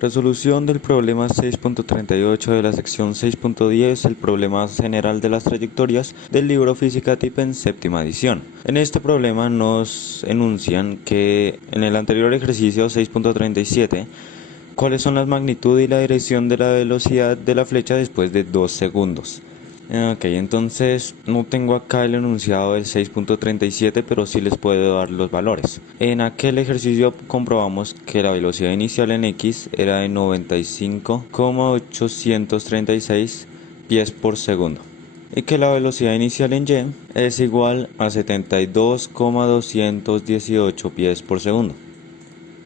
Resolución del problema 6.38 de la sección 6.10, el problema general de las trayectorias del libro Física TIP en séptima edición. En este problema nos enuncian que en el anterior ejercicio 6.37, cuáles son la magnitud y la dirección de la velocidad de la flecha después de 2 segundos. Ok, entonces no tengo acá el enunciado del 6.37, pero sí les puedo dar los valores. En aquel ejercicio comprobamos que la velocidad inicial en X era de 95,836 pies por segundo y que la velocidad inicial en Y es igual a 72,218 pies por segundo.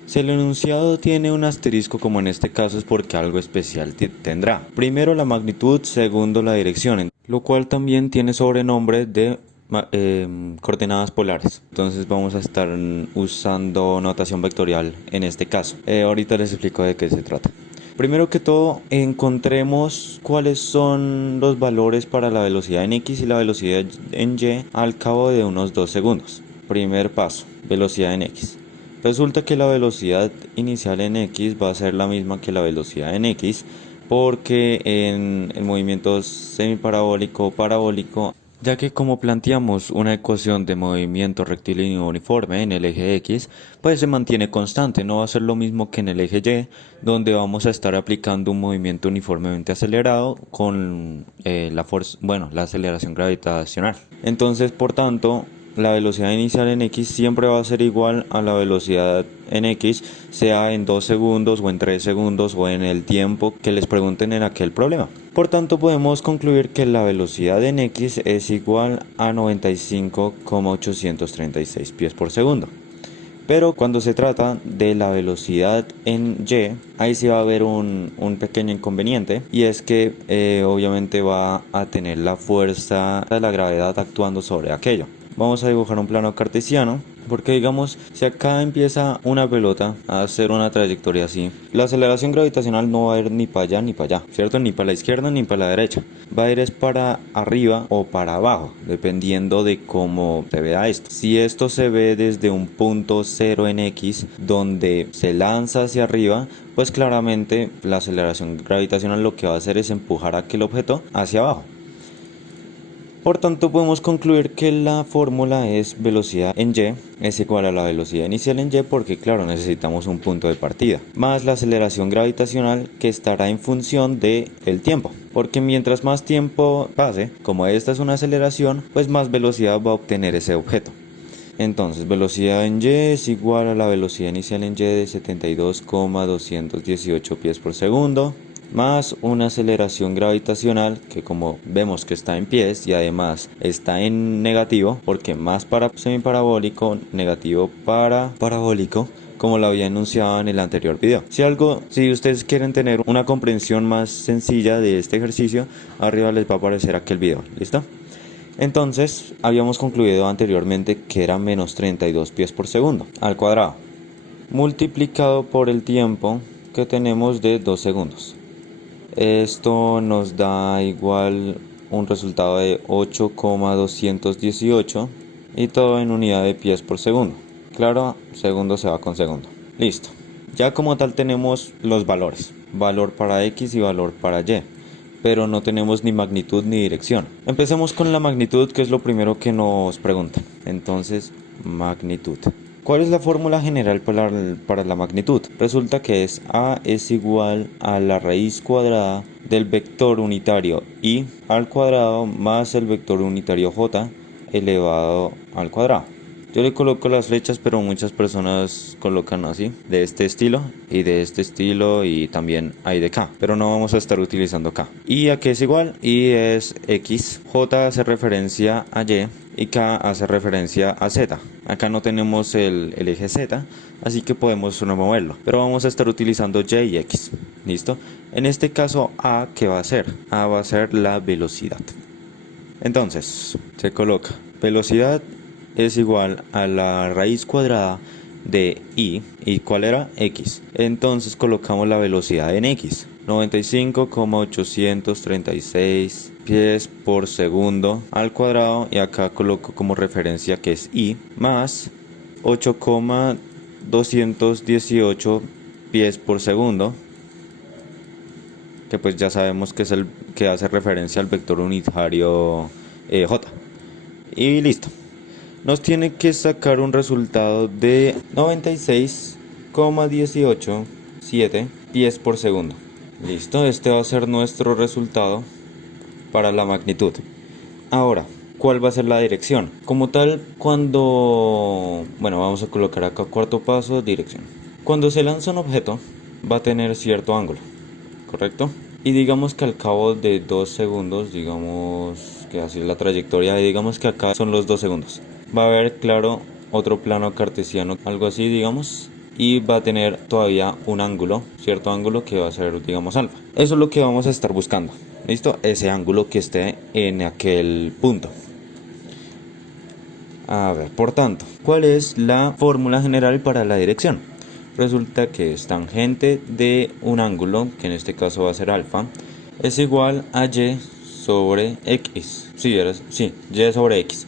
Si el enunciado tiene un asterisco como en este caso es porque algo especial tendrá. Primero la magnitud, segundo la dirección, lo cual también tiene sobrenombre de coordenadas polares. Entonces vamos a estar usando notación vectorial en este caso. Ahorita les explico de qué se trata. Primero que todo, encontremos cuáles son los valores para la velocidad en X y la velocidad en Y al cabo de unos 2 segundos. Primer paso, velocidad en X. Resulta que la velocidad inicial en X va a ser la misma que la velocidad en X porque en el movimiento semiparabólico o parabólico, ya que como planteamos una ecuación de movimiento rectilíneo uniforme en el eje X, pues se mantiene constante, no va a ser lo mismo que en el eje Y, donde vamos a estar aplicando un movimiento uniformemente acelerado con la aceleración gravitacional. Entonces, por tanto, la velocidad inicial en X siempre va a ser igual a la velocidad en X, sea en 2 segundos o en 3 segundos o en el tiempo que les pregunten en aquel problema. Por tanto, podemos concluir que la velocidad en X es igual a 95,836 pies por segundo. Pero cuando se trata de la velocidad en Y, ahí sí va a haber un pequeño inconveniente, y es que obviamente va a tener la fuerza de la gravedad actuando sobre aquello. Vamos a dibujar un plano cartesiano, porque digamos, si acá empieza una pelota a hacer una trayectoria así, la aceleración gravitacional no va a ir ni para allá ni para allá, ¿cierto? Ni para la izquierda ni para la derecha. Va a ir es para arriba o para abajo, dependiendo de cómo se vea esto. Si esto se ve desde un punto cero en X, donde se lanza hacia arriba, pues claramente la aceleración gravitacional lo que va a hacer es empujar aquel objeto hacia abajo. Por tanto, podemos concluir que la fórmula es velocidad en Y es igual a la velocidad inicial en Y, porque claro, necesitamos un punto de partida, más la aceleración gravitacional, que estará en función del tiempo, porque mientras más tiempo pase, como esta es una aceleración, pues más velocidad va a obtener ese objeto. Entonces, velocidad en Y es igual a la velocidad inicial en Y de 72,218 pies por segundo, más una aceleración gravitacional que, como vemos que está en pies y además está en negativo, porque más para semiparabólico, negativo para parabólico, como lo había enunciado en el anterior video. Si ustedes quieren tener una comprensión más sencilla de este ejercicio, arriba les va a aparecer aquel video. ¿Listo? Entonces, habíamos concluido anteriormente que era menos 32 pies por segundo al cuadrado, multiplicado por el tiempo que tenemos de 2 segundos. Esto nos da igual un resultado de 8,218 y todo en unidad de pies por segundo. Claro, segundo se va con segundo. Listo. Ya como tal tenemos los valores. Valor para X y valor para Y. Pero no tenemos ni magnitud ni dirección. Empecemos con la magnitud, que es lo primero que nos preguntan. Entonces, magnitud. ¿Cuál es la fórmula general para la magnitud? Resulta que A es igual a la raíz cuadrada del vector unitario y al cuadrado más el vector unitario j elevado al cuadrado. Yo le coloco las flechas, pero muchas personas colocan así, de este estilo y de este estilo, y también hay de K, pero no vamos a estar utilizando K. ¿Y a qué es igual? Y es X, J hace referencia a Y y K hace referencia a Z. Acá no tenemos el eje Z, así que podemos removerlo, pero vamos a estar utilizando Y y X. ¿Listo? En este caso, A, ¿qué va a ser? A va a ser la velocidad. Entonces, se coloca velocidad es igual a la raíz cuadrada de I. ¿Y cuál era? X. Entonces colocamos la velocidad en X. 95,836 pies por segundo al cuadrado, y acá coloco como referencia que es I, más 8,218 pies por segundo que pues ya sabemos que es el que hace referencia al vector unitario j. Y listo. Nos tiene que sacar un resultado de 96,187 pies por segundo. Listo, este va a ser nuestro resultado para la magnitud. Ahora, ¿cuál va a ser la dirección? Como tal, vamos a colocar acá cuarto paso, dirección. Cuando se lanza un objeto, va a tener cierto ángulo, ¿correcto? Y digamos que al cabo de 2 segundos, digamos que así es la trayectoria, y digamos que acá son los 2 segundos. Va a haber, claro, otro plano cartesiano, algo así, digamos, y va a tener todavía un ángulo, cierto ángulo que va a ser, digamos, alfa. Eso es lo que vamos a estar buscando. ¿Listo? Ese ángulo que esté en aquel punto. A ver, por tanto, ¿cuál es la fórmula general para la dirección? Resulta que es tangente de un ángulo, que en este caso va a ser alfa, es igual a y sobre x. Sí, y sobre x.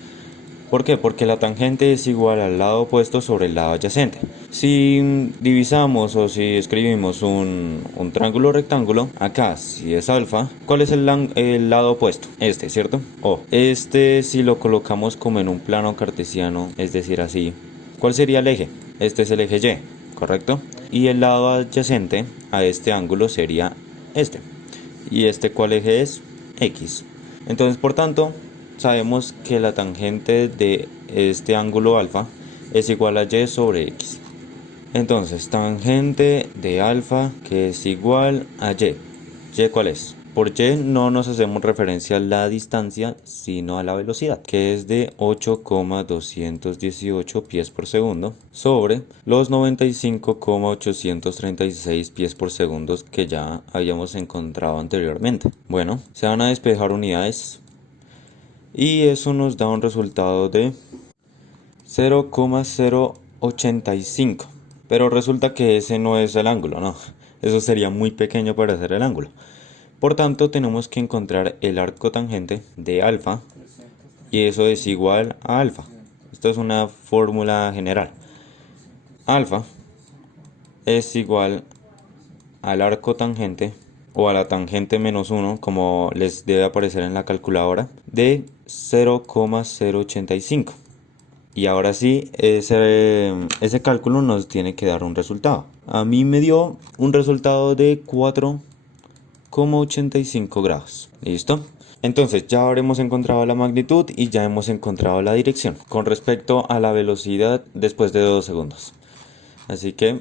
¿Por qué? Porque la tangente es igual al lado opuesto sobre el lado adyacente. Si divisamos o si escribimos un triángulo rectángulo, acá si es alfa, ¿cuál es el lado opuesto? Este, ¿cierto? O este si lo colocamos como en un plano cartesiano, es decir así, ¿cuál sería el eje? Este es el eje Y, ¿correcto? Y el lado adyacente a este ángulo sería este. ¿Y este cuál eje es? X. Entonces, por tanto, sabemos que la tangente de este ángulo alfa es igual a y sobre x. Entonces, tangente de alfa que es igual a y. ¿Y cuál es? Por y no nos hacemos referencia a la distancia, sino a la velocidad, que es de 8,218 pies por segundo sobre los 95,836 pies por segundo que ya habíamos encontrado anteriormente. Bueno, se van a despejar unidades y eso nos da un resultado de 0,085. Pero resulta que ese no es el ángulo, no. Eso sería muy pequeño para ser el ángulo. Por tanto, tenemos que encontrar el arco tangente de alfa y eso es igual a alfa. Esto es una fórmula general. Alfa es igual al arco tangente o a la tangente menos 1, como les debe aparecer en la calculadora, de 0,085. Y ahora sí, ese cálculo nos tiene que dar un resultado. A mí me dio un resultado de 4,85 grados. ¿Listo? Entonces ya habremos encontrado la magnitud y ya hemos encontrado la dirección con respecto a la velocidad después de 2 segundos. Así que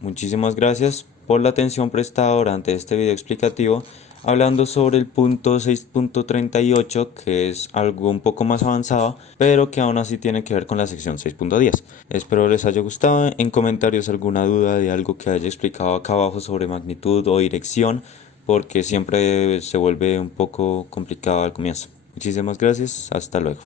muchísimas gracias por la atención prestada durante este video explicativo hablando sobre el punto 6.38, que es algo un poco más avanzado, pero que aún así tiene que ver con la sección 6.10. Espero les haya gustado. En comentarios alguna duda de algo que haya explicado acá abajo sobre magnitud o dirección, porque siempre se vuelve un poco complicado al comienzo. Muchísimas gracias, hasta luego.